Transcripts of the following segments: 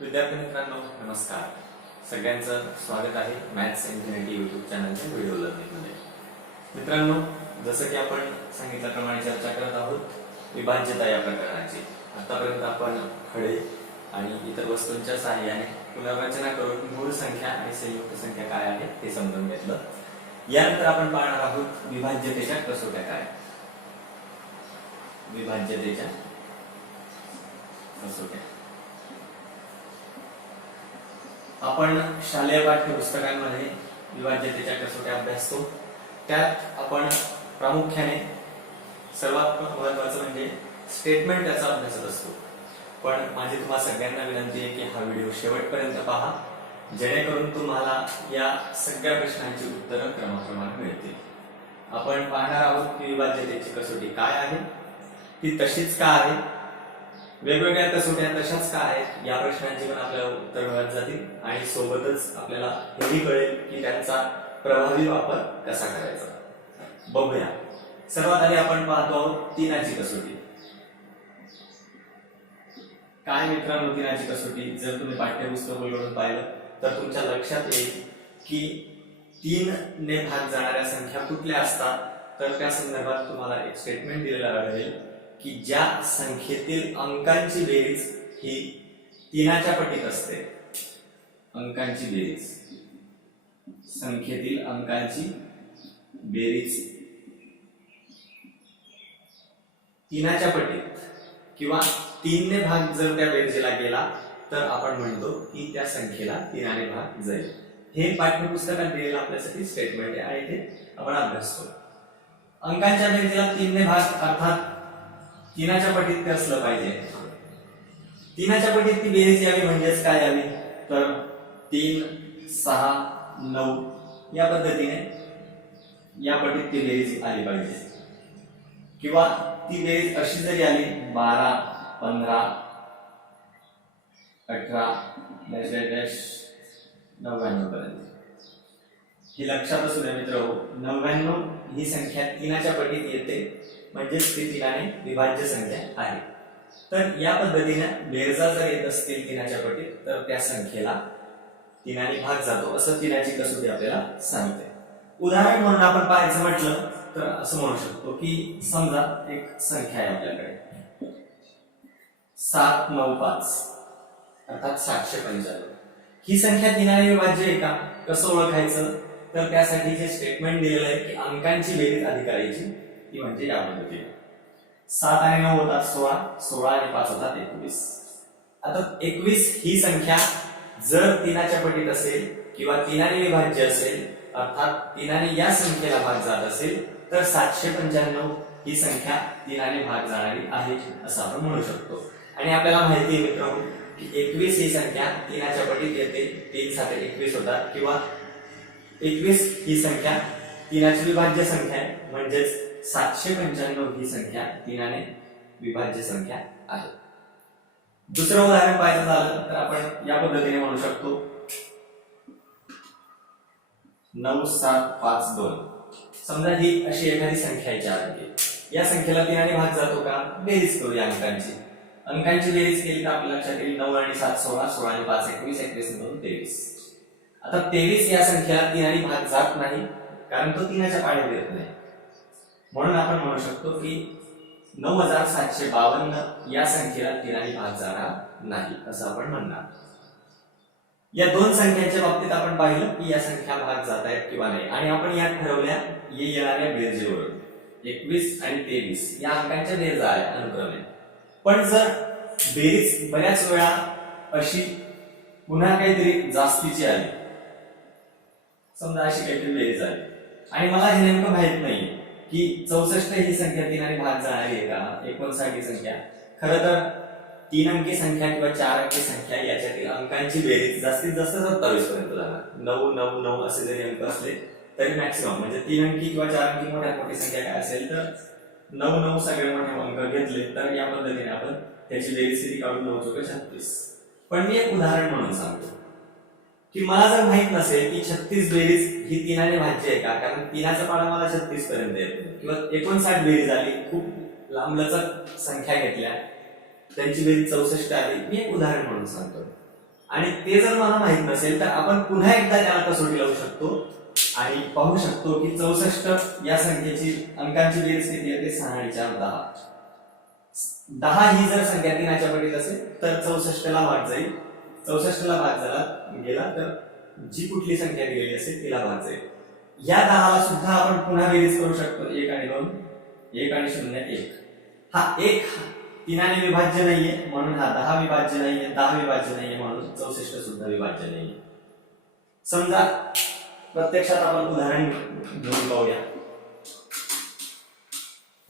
विद्यार्थी मित्रांनो नमस्कार. सगळ्यांचं स्वागत आहे मॅथ्स इन्फिनिटी यूट्यूब चॅनलच्या व्हिडिओ लर्निंगमध्ये. मित्रांनो, जसं की आपण सांगितल्याप्रमाणे चर्चा करत आहोत विभाज्यता या प्रकरणाची. आतापर्यंत आपण खडे आणि इतर वस्तूंच्या सहाय्याने पुनर्रचना करून मूळ संख्या आणि संयुक्त संख्या काय आहे हे समजून घेतलं. यानंतर आपण पाहणार आहोत विभाज्यतेच्या कसोट्या काय. विभाज्यतेच्या कसोट्या आपण शालेय पाठ्यपुस्तकांमध्ये विभाज्यतेच्या कसोट्या अभ्यासतो. त्यात आपण प्रामुख्याने सर्वात महत्त्वाचं म्हणजे स्टेटमेंट त्याचा अभ्यासत असतो. पण माझी तुम्हाला सगळ्यांना विनंती आहे की हा व्हिडिओ शेवटपर्यंत पहा, जेणेकरून तुम्हाला या सगळ्या प्रश्नांची उत्तरं क्रमाक्रमाने मिळतील. आपण पाहणार आहोत की विभाज्यतेची कसोटी काय आहे, ती तशीच का आहे, वेगवेगळ्या कसोट्या तशाच का आहेत, या प्रश्नांची पण आपल्याला उत्तर मिळत जातील आणि सोबतच आपल्याला हेही कळेल की त्यांचा प्रभावी वापर कसा करायचा. बघूया. सर्वात आधी आपण पाहतो आहोत तीनाची कसोटी. काय मित्रांनो तीनाची कसोटी? जर तुम्ही पाठ्यपुस्तक उघडून पाहिलं तर तुमच्या लक्षात येईल की 3 ने भाग जाणाऱ्या संख्या कुठल्या असतात. तर त्या संदर्भात तुम्हाला एक स्टेटमेंट दिलेलं आढळेल की ज्या संख्येतील अंकांची बेरीज ही 3च्या पटीत असते. अंकांची बेरीज, संख्येतील अंकांची बेरीज 3च्या पटीत किंवा 3 ने भाग जर त्या बेरजेला गेला तर आपण म्हणतो की त्या संख्येला 3ने भाग जाईल. हे पाठ्यपुस्तकात दिलेलं आपल्यासाठी स्टेटमेंट आहे आणि ते आपण अभ्यासतो. अंकांच्या बेरजेला 3 ने भाग अर्थात 3च्या पटीत ते असलं पाहिजे. 3च्या पटीत ती बेरीज यावी म्हणजेच काय यावी तर 3, 6, 9 या पद्धतीने या पटीत ती बेरीज आली पाहिजे. किंवा ती बेरीज अशी जरी आली 12, 15, 18 99 पर्यंत, हे लक्षात असू द्या मित्रांनो, 99 ही संख्या 3च्या पटीत येते म्हणजेच ती 3ने विभाज्य संख्या आहे. तर या पद्धतीने बेरजा जर येत असतील 3च्या पटीत तर त्या संख्येला 3ने भाग जातो असं तीनाची कसोटी आपल्याला सांगते. उदाहरण म्हणून आपण पाहायचं म्हटलं तर असं म्हणू शकतो की समजा एक संख्या आहे आपल्याकडे 795 अर्थात 795. ही संख्या 3ने विभाज्य आहे का कसं ओळखायचं तर त्यासाठी जे स्टेटमेंट दिलेलं आहे की अंकांची बेरीज आधी करायची, ती म्हणजे या पद्धतीने 7 आणि 9 होतात 16, 16 आणि 5 होतात 21. आता 21 ही संख्या जर 3च्या पटीत असेल किंवा 3ने विभाज्य असेल अर्थात 3ने या संख्येला भाग जात असेल तर 795 ही संख्या 3ने भाग जाणारी आहे असं आपण म्हणू शकतो. आणि आपल्याला माहिती आहे मित्रांनो की 21 ही संख्या 3च्या पटीत येते, 3 7 21 होतात किंवा 21 ही संख्या 3ची विभाज्य संख्या आहे म्हणजेच 795 ही संख्या 3ने विभाज्य संख्या आहे. दुसरं उदाहरण पाहायचं झालं तर आपण या पद्धतीने म्हणू शकतो 9752. समजा ही अशी एखादी संख्या आहे 4 अंकी. या संख्येला 3ने भाग जातो का? बेरीज करूया अंकांची. अंकांची बेरीज केली तर आपल्या लक्षात येईल 9 आणि 7 16, 16 आणि 5 21, 21 आणि 2 23. आता 23 या संख्येला 3ने भाग जात नाही कारण तो 3च्या पाड्यात येत नाही. म्हणून आपण म्हणू शकतो की 9752 या संख्येला 3ने भाग जाणार नाही असं आपण म्हणणार. या दोन संख्यांच्या बाबतीत आपण पाहिलं की या संख्या भाग जात आहेत किंवा नाही आणि आपण या ठरवल्या येणाऱ्या बेरजेवरून 21 आणि 23 या अंकांच्या बेरजा आल्या अनुक्रमे. पण जर बेरीज बऱ्याच वेळा अशी पुन्हा काहीतरी जास्तीची आली, समजा अशी काहीतरी बेरीज आली आणि मला हे नेमकं माहित नाही की 64 ही संख्या 3ने भाग जाणारी आहे का, 59 ही संख्या, खरं तर 3 अंकी संख्या किंवा 4 अंकी संख्या याच्यातील अंकांची बेरीज जास्तीत जास्त 27 पर्यंत जाणार. 9 9 9 असे जरी अंक असले तरी मॅक्सिमम म्हणजे 3 अंकी किंवा 4 अंकी मोठ्यात मोठी संख्या काय असेल तर 9 9 सगळे मोठे अंक घेतले तर या पद्धतीने आपण त्याची बेरीज किती काढून 9 चौके 36. पण मी एक उदाहरण म्हणून सांगतो की मला जर माहित नसेल की 36 बेरीज ही 3ने भाज्य आहे का, कारण 3चा पाडा मला 36 पर्यंत येतो किंवा 59 बेरीज आली, खूप लांबलचक संख्या घेतल्या त्यांची बेरीज 64 आली, मी एक उदाहरण म्हणून सांगतो. आणि ते जर मला माहित नसेल तर आपण पुन्हा एकदा त्याला कसोटी लावू शकतो आणि पाहू शकतो की 64 या संख्येची अंकांची बेरीज किती येते 6 आणि 4 10. 10 ही जर संख्या तीनाच्या पटीत असेल तर 64 ला भाग जाईल. 64 ला भाग गेला तर जी कुठली संख्या दिलेली असेल तिला भाग जाईल. या 10 ला सुद्धा आपण पुन्हा बेरीज करू शकतो 1 आणि 2, 1 आणि 0 1. हा 1 तीनाने विभाज्य नाहीये म्हणून हा 10 विभाज्य नाहीये, 10 विभाज्य नाहीये म्हणून 64 सुद्धा विभाज्य नाहीये. समजा प्रत्यक्षात आपण उदाहरण घेऊन पाहूया.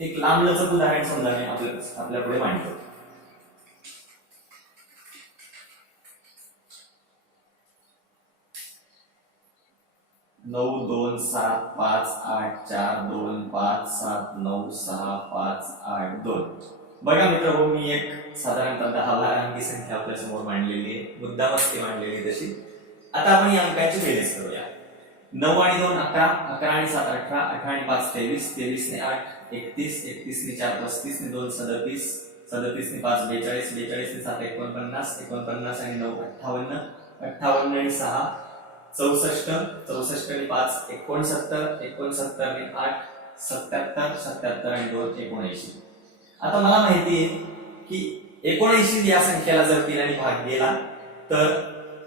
एक लांबलचक उदाहरण समजा मी आपल्या पुढे मांडतो. नऊ 2 7 5 8 4 2 5 7 9 6 5 8 2. बघा मित्र, मी एक साधारणतः 10 अंकी संख्या आपल्या समोर मांडलेली आहे, मुद्दामच मांडलेली तशी. आता आपण या अंकाची बेरीज करूया. 9 आणि 2 11, 11 आणि 7 18, 18 आणि 5 23, 23 ने 8 31, 31 ने 4 35 ने 2 37, 37 ने 5 42, 42 ने 7 49, 49 आणि 9 58, 58 आणि 6 64, 64 आणि 5 69, 69 आणि 8 77, 77 आणि 2 79. आता मला माहिती आहे की 79 या संख्येला जर 3 आणि भाग गेला तर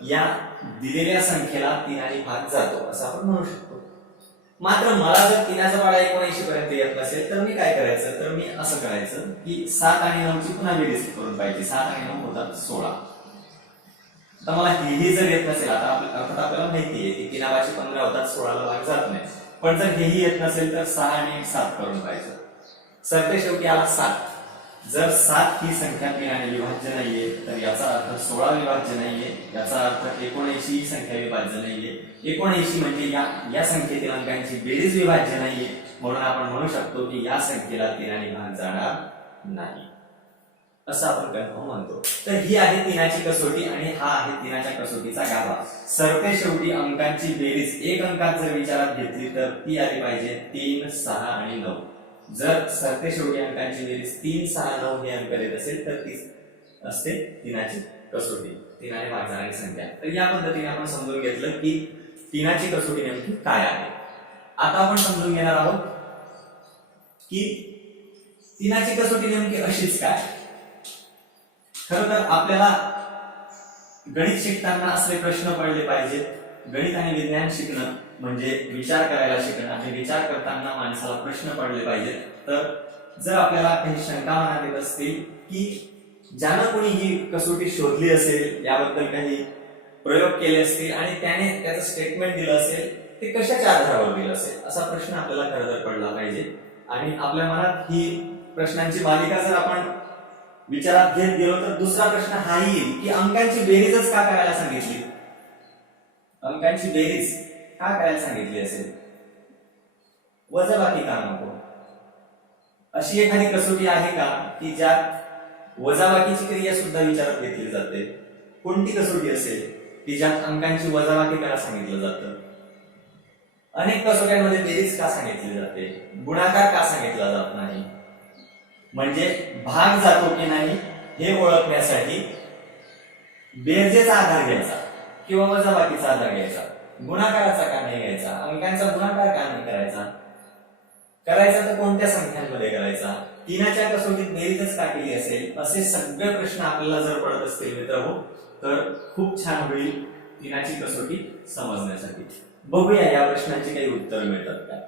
या दिलेल्या संख्येला 3 आणि भाग जातो असं आपण म्हणू शकतो. मात्र मला जर 3चा पाडा 79 पर्यंत येत नसेल तर मी काय करायचं, तर मी असं करायचं की 7 आणि 9 ची पुन्हा बेरीज करून पाहिजे. 7 आणि 9 होतात 16. तर मला हेही जर येत नसेल, आता अर्थात आपल्याला माहिती आहे की 3 15 होतात, 16ला भाग जात नाही. पण जर हेही येत नसेल तर 6 आणि 7 करून पाहिजे. सरते शेवटी आला 7. जर 7 ही संख्या 3 आणि विभाज्य नाहीये तर याचा अर्थ 16 विभाज्य नाहीये, याचा अर्थ 79 ही संख्या विभाज्य नाहीये. 79 म्हणजे या संख्येतील अंकांची बेरीज विभाज्य नाहीये, म्हणून आपण म्हणू शकतो की या संख्येला 3 आणि भाग जाणार नाही असं आपण कन्फर्म म्हणतो. तर ही आहे 3ची कसोटी आणि हा आहे 3च्या कसोटीचा गाभा. सरते शेवटी अंकांची बेरीज एक अंकात जर विचारात घेतली तर ती आली पाहिजे 3 6 आणि 9. जर सरते शेवटी अंकांची बेरीज 3 6 9 हे अंक देत असेल तर ती असते 3ची कसोटी, 3ने भाग जाणारी संख्या. तर या पद्धतीने आपण समजून घेतलं की 3ची कसोटी नेमकी काय आहे. आता आपण समजून घेणार आहोत की 3ची कसोटी नेमकी अशीच काय. खरं तर आपल्याला गणित शिकताना असले प्रश्न पडले पाहिजेत. गणित आणि विज्ञान शिकणं म्हणजे विचार करायला शिकणं आणि विचार करताना माणसाला प्रश्न पडले पाहिजेत. तर जर आपल्याला काही शंका मनात येत असतील की ज्यानं कोणी ही कसोटी शोधली असेल, याबद्दल काही प्रयोग केले असतील आणि त्याने त्याचं स्टेटमेंट दिलं असेल, ते कशाच्या आधारावर दिलं असेल असा प्रश्न आपल्याला खरं तर पडला पाहिजे. आणि आपल्या मनात ही प्रश्नांची मालिका जर आपण विचारात घेत गेलो तर दुसरा प्रश्न हाही येईल की अंकांची बेरीजच का करायला सांगितली, अंकांची बेरीज का करायला सांगितली असेल, वजाबाकी का नको. अशी एखादी कसोटी आहे का की ज्यात वजाबाकीची क्रिया सुद्धा विचारात घेतली जाते. कोणती कसोटी असेल की ज्यात अंकांची वजाबाकी करायला सांगितलं जातं. अनेक कसोट्यांमध्ये बेरीज का सांगितली जाते, गुणाकार का सांगितला जात नाही. म्हणजे भाग जातो की नाही हे ओळखण्यासाठी बेरजेचा आधार घ्यायचा किंवा वजाबाकीचा आधार घ्यायचा. गुणाकाराचा का नाही घ्यायचा, अंकांचा गुणाकार का नाही करायचा, करायचा तर कोणत्या संख्यांमध्ये करायचा, 3च्या कसोटीत बेरीजच का केली असेल, असे सगळे प्रश्न आपल्याला जर पडत असतील मित्रहो तर खूप छान होईल 3ची कसोटी समजण्यासाठी. बघूया या प्रश्नांची काही उत्तर मिळतात का.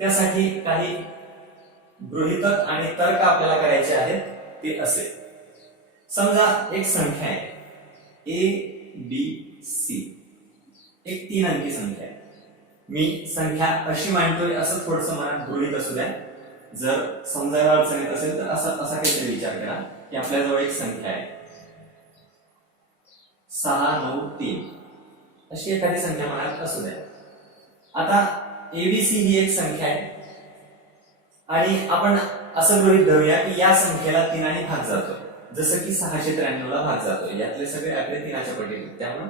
त्यासाठी काही गृहीतक आणि तर्क आपल्याला करायचे आहेत. ते असे, समजा एक संख्या आहे ABC, एक 3 अंकी संख्या आहे. मी संख्या अशी मांडतोय असं थोडंसं मनात गृहीत असू द्या. जर समजायला अडचण येत असेल तर असा काहीतरी विचार करा की आपल्याजवळ एक संख्या आहे 6 9 3 अशी एखादी संख्या मनात असू द्या. आता ABC ही एक संख्या आहे आणि आपण असं गृहीत धरूया की या संख्येला 3ने भाग जातो, जसं की 693 ला भाग जातो. यातले सगळे आकडे 3च्या पटीत, त्यामुळे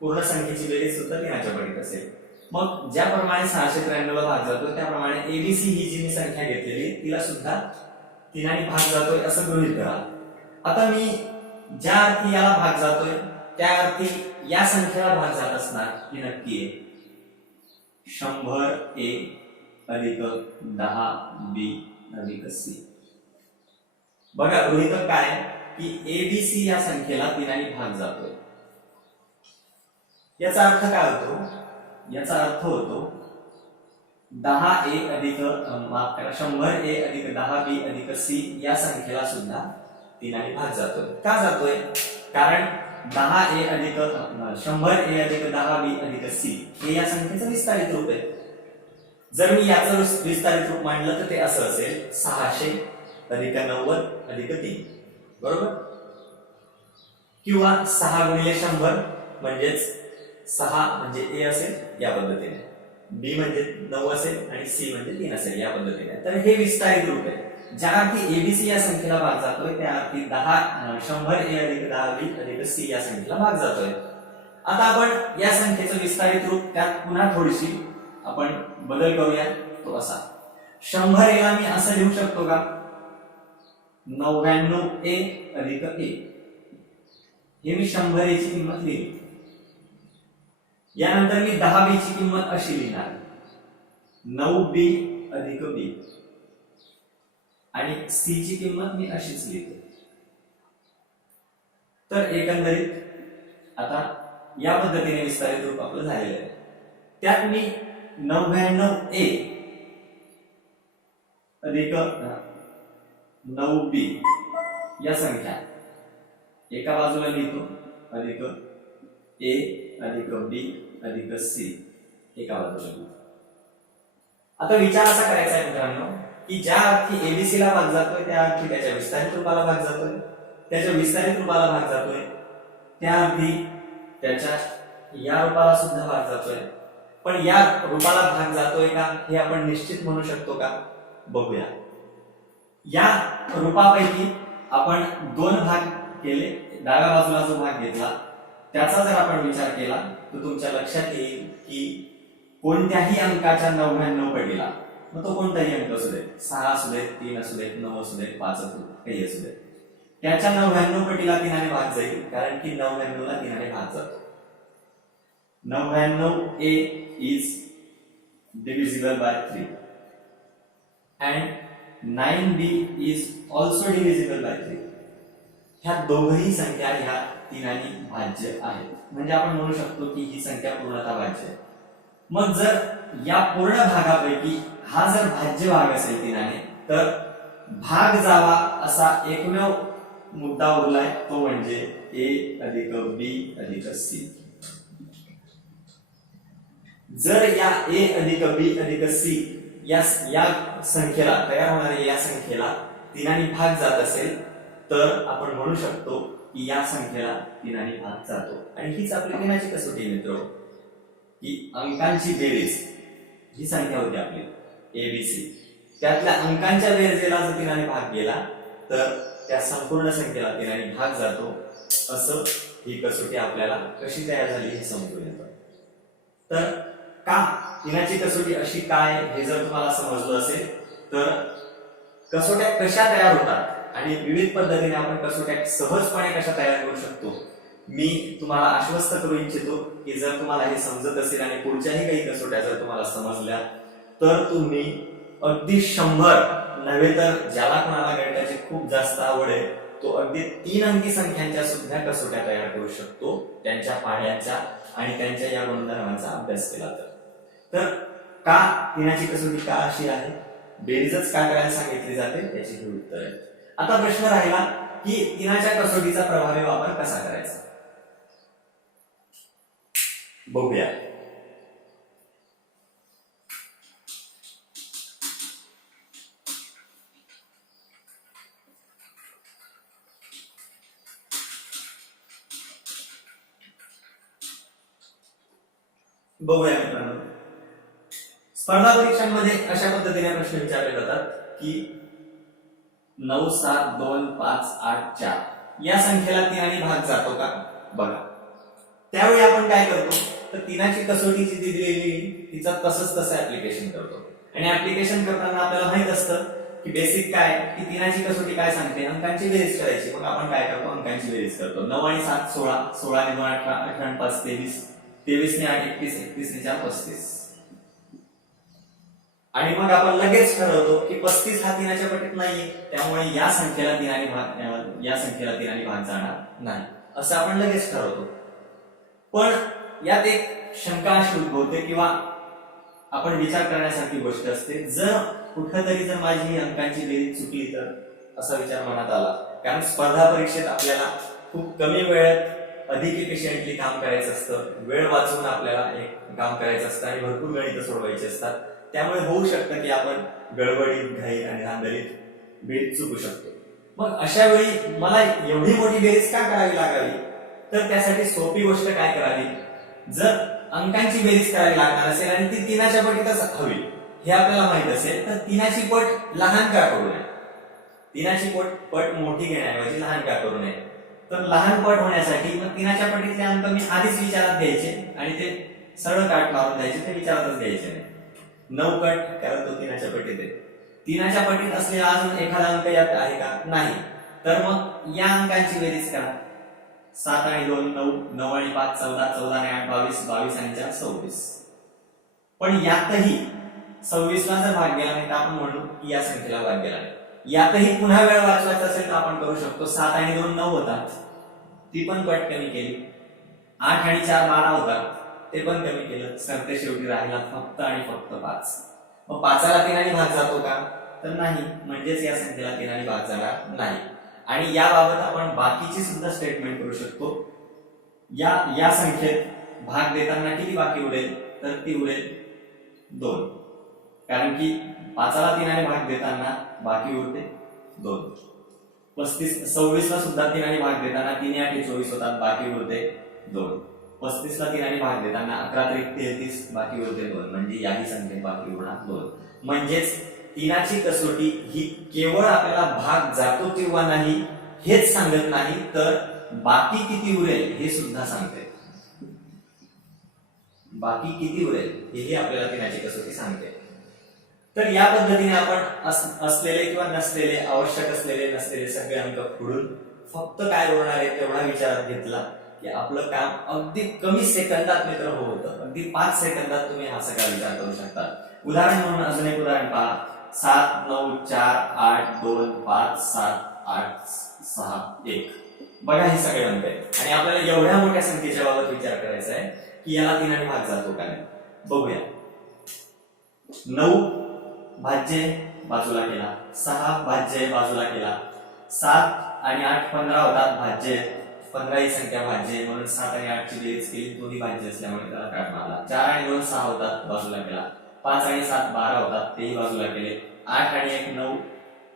पूर्ण संख्येची बेरीज सुद्धा 3च्या पटीत असेल. मग ज्याप्रमाणे 693 ला भाग जातो त्याप्रमाणे ABC ही जी मी संख्या घेतलेली तिला सुद्धा 3ने भाग जातोय असं गृहीत धरा. आता मी ज्या अर्थी याला भाग जातोय त्या अर्थी या संख्येला भाग जात असणार ही नक्की आहे. 100a अधिक 10b अधिक c. बघा गृहीतक काय की abc या संख्येला 3 ने भाग जातोय. याचा अर्थ काय होतो? याचा अर्थ होतो 10a अधिक 100a अधिक 10b अधिक c या संख्येला सुद्धा 3 ने भाग जातोय. का जातोय? कारण 10a अधिक 100a अधिक 10b अधिक c हे या संख्येचं विस्तारित रूप आहे. जर मी याचं विस्तारित रूप मांडलं तर ते असं असेल 600 अधिक 90 अधिक 3, बरोबर? किंवा 6 गुणिले 100 म्हणजेच 6 म्हणजे a असेल या पद्धतीने, b म्हणजे 9 असेल आणि c म्हणजे 3 असेल या पद्धतीने. तर हे विस्तारित रूप आहे. ज्या अर्थी abc या संख्येला भाग जातोय त्या अर्थी 100a अधिक 10b अधिक c या संख्येला भाग जातोय. आता आपण या संख्येचं विस्तारित रूप त्यात पुन्हा थोडीशी आपण बदल करूया. तो असा 100a ला मी असं लिहू शकतो का 99a अधिक a. हे मी 100a ची किंमत लिहिली. यानंतर मी 10b ची किंमत अशी लिहिणार 9b अधिक b आणि c ची किंमत मी अशीच लिहितो. तर एकंदरीत आता या पद्धतीने विस्तारित रूप आपलं झालेलं आहे. त्यात मी 99a अधिक 9b या संख्या एका बाजूला लिहितो अधिक a अधिक b अधिक c एका बाजूला लिहितो. आता विचार असा करायचा आहे मित्रांनो की ज्या अर्थी abc ला भाग जातोय त्या अर्थी त्याच्या विस्तारित रूपाला भाग जातोय, त्याच्या विस्तारित रूपाला भाग जातोय, त्या अर्थी त्याच्या या रूपाला सुद्धा भाग जातोय. पण या रूपाला भाग जातोय का हे आपण निश्चित म्हणू शकतो का? बघूया. या रूपापैकी आपण 2 भाग केले. डाव्या बाजूला जो भाग घेतला त्याचा जर आपण विचार केला तर तुमच्या लक्षात येईल की कोणत्याही अंकाच्या 99 पटीला, मग तो कोणताही अंक असू दे, 6 असू दे, 3 असू दे, 9 असू दे, 5 असू दे, काही असू दे, त्याच्या 99 पटीला 3 ने भाग जाईल. कारण की 99 ला 3 ने भाग जातो. 99a is divisible by 3 and 9b is also divisible by 3. ह्या दोघही संख्या ह्या 3 ने भाज्य आहेत. म्हणजे आपण म्हणू शकतो की ही संख्या पूर्णतः भाज्य आहे. मग जर या पूर्ण भागापैकी हा जर भाज्य भाग असेल 3 ने तर भाग जावा असा एकमेव मुद्दा उरलाय, तो म्हणजे a अधिक b अधिक c. जर या a अधिक b अधिक c या संख्येला, तयार होणाऱ्या या संख्येला 3 ने भाग जात असेल तर आपण म्हणू शकतो की या संख्येला 3 ने भाग जातो. आणि हीच आपली गुणाची कसोटी मित्र की अंकांची बेरीज. ही संख्या होती आपली abc, त्यातल्या अंकांच्या बेरजेला जर 3 ने भाग गेला तर त्या संपूर्ण संख्येला 3 ने भाग जातो. असं ही कसोटी आपल्याला कशी तयार झाली हे समजून येतं. तर का 3 ची कसोटी अशी काय हे जर तुम्हाला समजलं असेल तर कसोट्या कशा तयार होतात आणि विविध पद्धतीने आपण कसोट्या सहजपणे कशा तयार करू शकतो मी तुम्हाला आश्वस्त करू इच्छितो की जर तुम्हाला हे समजत असेल आणि पुढच्याही काही कसोट्या जर तुम्हाला समजल्या तर तुम्ही अगदी 100 नव्हे तर ज्याला कोणाला गणिताची खूप जास्त आवड आहे तो अगदी 3 अंकी संख्यांच्या सुद्धा कसोट्या तयार करू शकतो त्यांच्या पाढ्यांच्या आणि त्यांच्या या गुणधर्मांचा अभ्यास केला तर का 3 ची कसोटी का अशी आहे, बेरीजच का करायला सांगितली जाते त्याची ही उत्तर आहे. आता प्रश्न राहिला की 3 च्या कसोटीचा प्रभावी वापर कसा करायचा. बघूया. बघूया मित्रांनो, स्पर्धा परीक्षांमध्ये अशा पद्धतीने प्रश्न विचारले जातात की 9 7 2 5 8 4 या संख्येला 3 ने भाग जातो का. बघा त्यावेळी आपण काय करतो तर 3 ची कसोटी जी दिलेली तिचा तसंच तसं ऍप्लिकेशन करतो. आणि ऍप्लिकेशन करताना आपल्याला माहित असतं की बेसिक काय की तिनाची कसोटी काय सांगते, अंकांची बेरीज करायची. मग आपण काय करतो, अंकांची बेरीज करतो. 9 आणि 7 16, 16 ने 2 18, 18 आणि 5 23, 23 ने 8 31, 31 ने 4 35. आणि मग आपण लगेच ठरवतो की 35 हा तिनाच्या पटीत नाहीये, त्यामुळे या संख्येला तिनाने भाग जाणार नाही, असं आपण लगेच ठरवतो. पण यात एक शंका अशी उद्भवते किंवा आपण विचार करण्यासारखी गोष्ट असते, जर कुठेतरी जर माझी ही अंकांची बेरीज चुकली तर, असा विचार मनात आला. कारण स्पर्धा परीक्षेत आपल्याला खूप कमी वेळात अधिक एफिशियंटली काम करायचं असतं, वेळ वाचवून आपल्याला एक काम करायचं असतं आणि भरपूर गणितं सोडवायची असतात. त्यामुळे होऊ शकतं की आपण गडबडीत, घाई आणि धांदलीत बेरीज चुकू शकतो. मग अशा वेळी मला एवढी मोठी बेरीज का करावी लागावी, तर त्यासाठी सोपी गोष्ट काय करावी, जर अंकांची बेरीज करावी लागणार असेल आणि ती तिनाच्या पटीतच हवी हे आपल्याला माहित असेल, तर तिनाची पट लहान का करू नये, तिनाची पट मोठी घेण्याऐवजी लहान का करू नये. तर लहान पट होण्यासाठी मग तिनाच्या पटीतले अंक मी आधीच विचारात घ्यायचे आणि ते सरळ काट मारून द्यायचे, ते विचारातच घ्यायचे नाही. 9 कट, कारण तो तिनाच्या पटीत आहे. तिनाच्या पटीत असलेला अजून एखादा अंक यात आहे का, नाही. तर मग या अंकांची बेरीज करा. 7 आणि 2 9, 9 आणि 5 14, 14 आणि 8 22, 22 आणि 4 26. पण यातही 26 ला जर भाग गेला नाही तर आपण म्हणू की या संख्येला भाग गेला नाही. यातही पुन्हा वेळ वाचवायचा असेल तर आपण करू शकतो. 7 आणि 2 9 होतात, ती पण पट कमी केली. 8 आणि 4 12 होतात, ते पण कमी केलं. सरते शेवटी राहिला फक्त आणि फक्त 5. मग 5 ला 3 ने भाग जातो का, तर नाही. म्हणजेच या संख्येला 3 ने भाग जाणार नाही. आणि याबाबत आपण बाकीची सुद्धा स्टेटमेंट करू शकतो. या संख्येत भाग देताना किती बाकी उरेल, तर ती उरेल 2. कारण की 5 ला 3 ने भाग देताना बाकी उरते 2. 26 ला सुद्धा 3 ने भाग देताना 3 8 24 होतात, बाकी उरते 2. 35 ला 3 ने भाग देताना 11 3 33, बाकी उरते 2. म्हणजे याही संख्येत बाकी उरणार 2. म्हणजेच तिनाची कसोटी ही केवळ आपल्याला भाग जातो किंवा नाही हेच सांगत नाही, तर बाकी किती उरेल हे सुद्धा सांगते. बाकी किती उरेल हेही आपल्याला तिनाची कसोटी सांगते. तर या पद्धतीने आपण असलेले किंवा नसलेले, आवश्यक असलेले नसलेले सगळे अंक फोडून फक्त काय उरणार आहे तेवढा विचारात घेतला की आपलं काम अगदी कमी सेकंदात मित्र होतं. अगदी 5 सेकंदात तुम्ही हा सगळा विचार करू शकता. उदाहरण म्हणून अजून एक उदाहरण पहा. 7 9 4 8 2 5 7 8 6 1. बघा हे सगळे अंक आहेत आणि आपल्याला एवढ्या मोठ्या संख्येच्या बाबत विचार करायचा आहे की याला 3 ने भाग जातो का नाही. बघूया. 9 भाज्य बाजूला केला, 6 भाज्य बाजूला केला, 7 आणि 8 15 होतात भाज्य, 15 ही संख्या भाज्य, म्हणून 7 आणि 8 ची बेरीज केली, दोन्ही भाज्य असल्यामुळे त्याला काट मारला. 4 आणि 2 6 होतात, बाजूला केला. 5 आणि 7 12 होतात, तेही बाजूला केले. 8 आणि 1 9,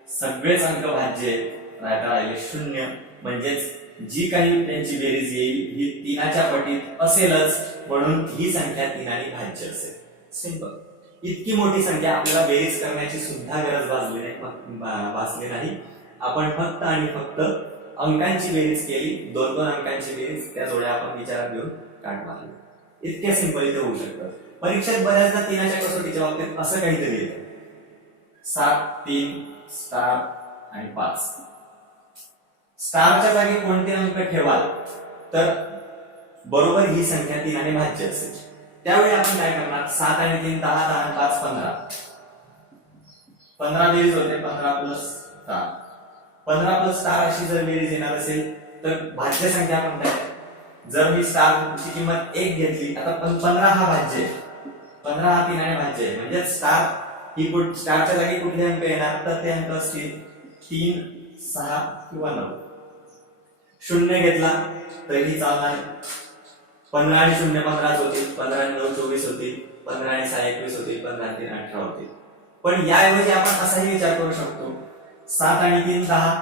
सगळेच अंक भाज्य, राहिले 0. म्हणजेच जी काही त्यांची बेरीज येईल ही तिनाच्या पटीत असेलच, म्हणून ही संख्या 3 ने भाज्य असेल. सिंपल. इतकी मोठी संख्या आपल्याला बेरीज करण्याची सुद्धा गरज भासली नाही. आपण फक्त आणि फक्त अंकांची बेरीज केली, 2-2 अंकांची बेरीज, त्या जोड्या आपण विचारात घेऊन काट मारली. इतक्या सिंपल इथे होऊ शकतं. परीक्षेत बऱ्याचदा तिनाच्या कसोटीच्या बाबतीत असं काहीतरी येतं. 7 3 स्टार आणि 5. स्टारच्या जागी कोणते अंक ठेवाल तर बरोबर ही संख्या 3 ने भाज्य असेल. त्यावेळी आपण काय करणार, 7 आणि 3 10, 10 आणि 5 15. 15 बेरीज होते, 15 प्लस स्टार. 15 प्लस स्टार अशी जर बेरीज येणार असेल तर भाज्य संख्या कोणत्या आहे. जर मी स्टारची किंमत 1 घेतली, आता 15 हा भाज्य आहे, 15 हा 3 ने भाज्य आहे, म्हणजे स्टारच्या जागी कुठले अंक येणार तर ते अंक असतील 3 6 किंवा 9. 0 घेतला तरीही चालणार. 15 आणि 0 15 होतील, 15 आणि 9 24 होतील, 15 आणि 6 21 होतील, 15 आणि 3 18 होतील. पण याऐवजी आपण असाही विचार करू शकतो, 7 आणि 3 10,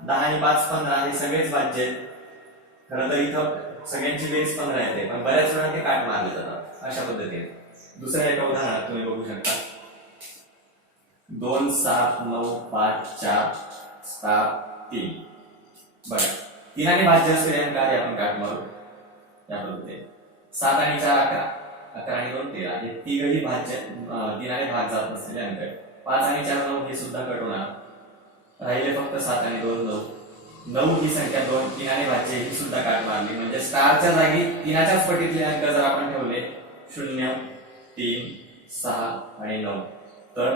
10 आणि 5 15, हे सगळेच भाज्य आहेत. खरं तर इथं सगळ्यांची बेरीज 15 येते, पण बऱ्याच वेळा ते काट मारले जातात. अशा पद्धतीने दुसऱ्या एका उदाहरणात तुम्ही बघू शकता. 2 7 9 5 4 स्टार 3. बघा 3 ने भाज्य असलेले अंक आहे, आपण काट मारू या पद्धतीने. 7 आणि 4 11, 11 आणि 2 13, हे तिघही भाज्य 3 ने भाग जात नसलेले अंक आहेत. 5 आणि 4 9 हे सुद्धा कट होणार, राहिले फक्त 7 आणि 2 9. 9 ही संख्या 2 3 भाज्य ही सुद्धा काट मारली, म्हणजे स्टारच्या जागी 3च्याच पटीतले अंक जर आपण ठेवले 0 3 6 आणि 9 तर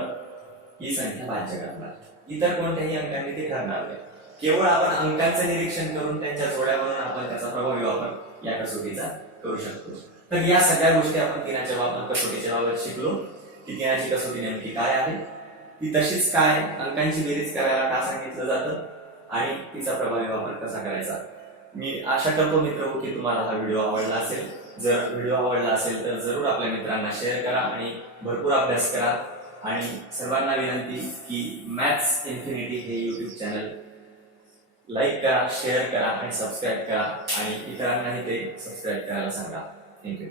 ही संख्या भाज्य करणार. इतर कोणत्याही अंकांनी ते ठरणार नाही. केवळ आपण अंकांचं निरीक्षण करून त्यांच्या जोड्यावरून आपण त्याचा प्रभावी वापर या कसोटीचा करू शकतो. तर या सगळ्या गोष्टी आपण तिनाच्या वापर कसोटीच्या बाबत शिकलो की तिनाची कसोटी नेमकी काय आहे, ती तशीच काय अंकांची बेरीज करायला का सांगितलं जातं आणि तिचा प्रभावी वापर कसा करायचा. मी आशा करतो मित्र की तुम्हाला हा व्हिडिओ आवडला असेल. जर व्हिडिओ आवडला असेल तर जरूर आपल्या मित्रांना शेअर करा आणि भरपूर अभ्यास करा. आणि सर्वांना विनंती की मॅथ्स इन्फिनिटी हे YouTube चॅनल लाईक करा, शेअर करा आणि सबस्क्राईब करा आणि इतरांनाही ते सबस्क्राईब करायला सांगा. थँक्यू.